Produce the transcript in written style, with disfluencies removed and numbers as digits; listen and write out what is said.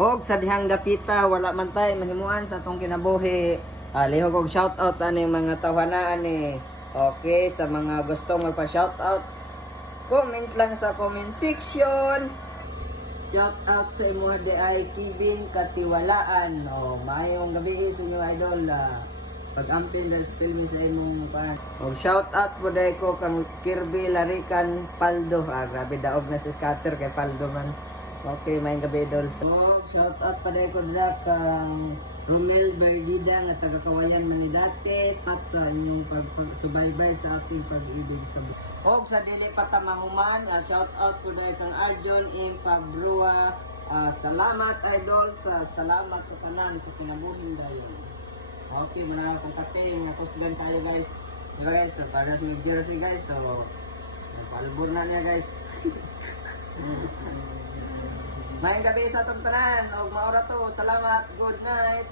Og sa dihang dapita wala man tay mahimuan sa atong kinabuhi. Lihog og shout out ani mga tawanaan ni. Okay, sa mga gustong magpa-shout out, comment lang sa comment section. Shout out sa imo di ay Kevin Katiwalaan. Mayong gabi sa inyo idol. Pag-ampin dahil sa filmi sa imong pan. Og shout out po dahil ko kang Kirby Larican Paldo. Grabe daog na si scatter kay Paldo man. Okay, mayong gabi idol. Og shout out pa dahil ko dila kang Romel Berdida nga taga-Kawayan man ni dati. Sa inyong pagsubaybay sa ating pag-ibig sa og sa dili pa tamahuman, shout out po dahil kang Arjon Impabrua. Salamat idol salamat sa tanan sa kinabuhin dayon. Okay, muna akong kating kusgan kayo guys. Diba guys, para sa jersey guys. So, palbor na niya guys. Mayang gabi sa itong tanan. Og maura to. Salamat. Good night.